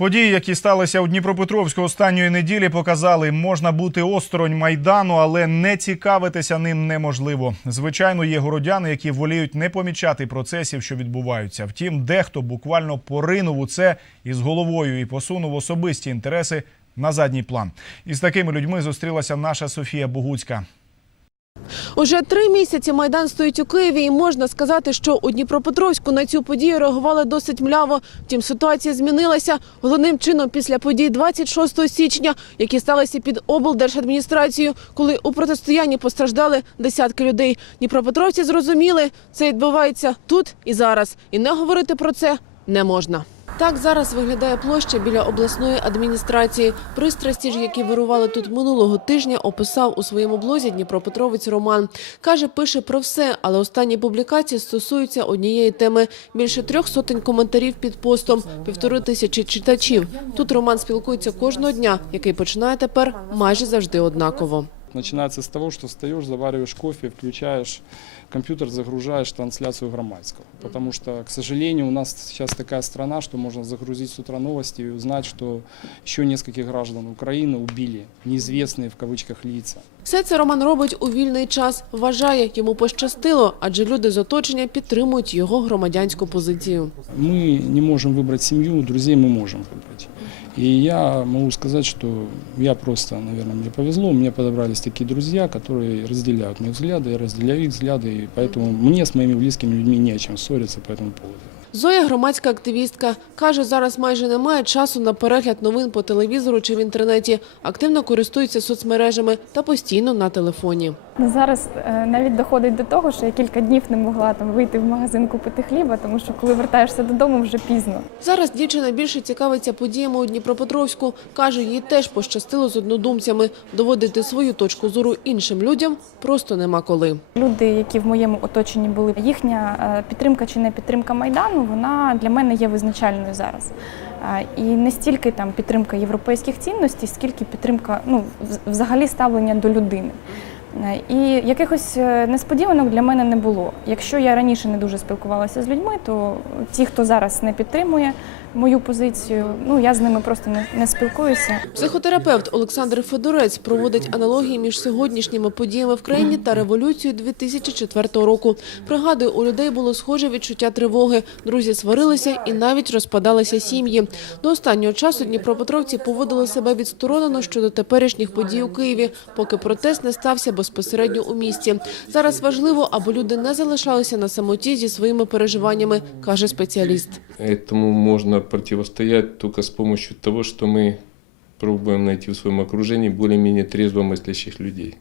Події, які сталися у Дніпропетровську останньої неділі, показали, можна бути осторонь майдану, але не цікавитися ним неможливо. Звичайно, є городяни, які воліють не помічати процесів, що відбуваються. Втім, дехто буквально поринув у це із головою і посунув особисті інтереси на задній план. Із такими людьми зустрілася наша Софія Богуцька. Уже три місяці майдан стоїть у Києві, і можна сказати, що у Дніпропетровську на цю подію реагували досить мляво. Втім, ситуація змінилася головним чином після подій 26 січня, які сталися під облдержадміністрацією, коли у протистоянні постраждали десятки людей. Дніпропетровці зрозуміли, це відбувається тут і зараз, і не говорити про це не можна. Так зараз виглядає площа біля обласної адміністрації. Пристрасті ж, які вирували тут минулого тижня, описав у своєму блозі Дніпропетровець Роман. Каже, пише про все, але останні публікації стосуються однієї теми. Більше трьох сотень коментарів під постом, півтори тисячі читачів. Тут Роман спілкується кожного дня, який починає тепер майже завжди однаково. Начинается с того, что встаешь, завариваешь кофе, включаешь компьютер, загружаешь трансляцию Громадского. Потому что, к сожалению, у нас сейчас такая страна, что можно загрузить с утра новости и узнать, что еще нескольких граждан Украины убили неизвестные в кавычках лица. Все це Роман робить у вільний час. Вважає, йому пощастило, адже люди з оточення підтримують його громадянську позицію. Мы не можем выбрать семью, друзей мы можем выбрать. И я могу сказать, что я просто, наверное, мне повезло, у меня подобрались такие друзья, которые разделяют мои взгляды, я разделяю их взгляды, и поэтому мне с моими близкими людьми не о чем ссориться по этому поводу. Зоя громадська активістка. Каже, зараз майже немає часу на перегляд новин по телевізору чи в інтернеті. Активно користується соцмережами та постійно на телефоні. Ну, Зараз е, навіть доходить до того, що я кілька днів не могла там вийти в магазин купити хліба, тому що коли вертаєшся додому, вже пізно. Зараз дівчина більше цікавиться подіями у Дніпропетровську. Каже, їй теж пощастило з однодумцями. Доводити свою точку зору іншим людям просто нема коли. Люди, які в моєму оточенні були, їхня е, підтримка чи не підтримка майдану, вона для мене є визначальною зараз. Е, І не стільки там підтримка європейських цінностей, скільки підтримка ну взагалі ставлення до людини. І якихось е, несподіванок для мене не було. Якщо я раніше не дуже спілкувалася з людьми, то ті, хто зараз не підтримує мою позицію, ну я з ними просто не, не спілкуюся. Психотерапевт Олександр Федорець проводить аналогії між сьогоднішніми подіями в країні та революцією 2004 року. Пригадує, у людей було схоже відчуття тривоги. Друзі сварилися і навіть розпадалися сім'ї. До останнього часу дніпропетровці поводили себе відсторонено щодо теперішніх подій у Києві, поки протест не стався безпосередньо у місті. Зараз важливо, аби люди не залишалися на самоті зі своїми переживаннями, каже спеціаліст. Этому можно противостоять только с помощью того, что мы пробуем найти в своем окружении более-менее трезво мыслящих людей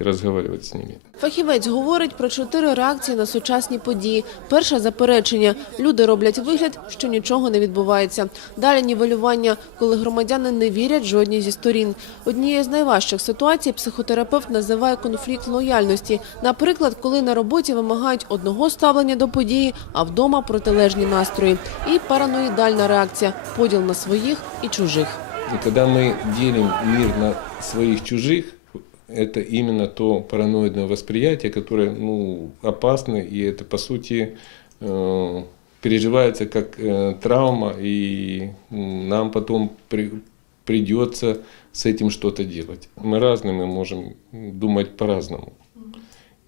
и разговаривать с ними. Фахівець говорить про чотири реакції на сучасні події. Перша заперечення. Люди роблять вигляд, що нічого не відбувається. Далі нівелювання, коли громадяни не вірять жодній зі сторін. Однією з найважчих ситуацій психотерапевт називає конфлікт лояльності. Наприклад, коли на роботі вимагають одного ставлення до події, а вдома протилежні настрої. І параноїдальна реакція поділ на своїх і чужих. И когда мы делим мир на своих чужих, это именно то параноидное восприятие, которое ну, опасно, и это по сути э, переживается как э, травма, и нам потом при- придется с этим что-то делать. Мы разные, мы можем думать по-разному.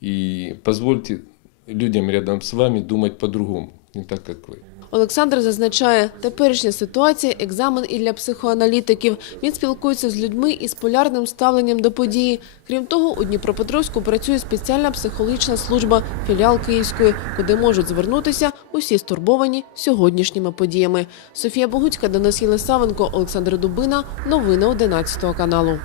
И позвольте людям рядом с вами думать по-другому, не так, как вы. Олександр зазначає, теперішня ситуація – екзамен і для психоаналітиків. Він спілкується з людьми із полярним ставленням до події. Крім того, у Дніпропетровську працює спеціальна психологічна служба філіал Київської, куди можуть звернутися усі стурбовані сьогоднішніми подіями. Софія Богуцька, Денис Єлисавенко, Олександр Дубина. Новини 11 каналу.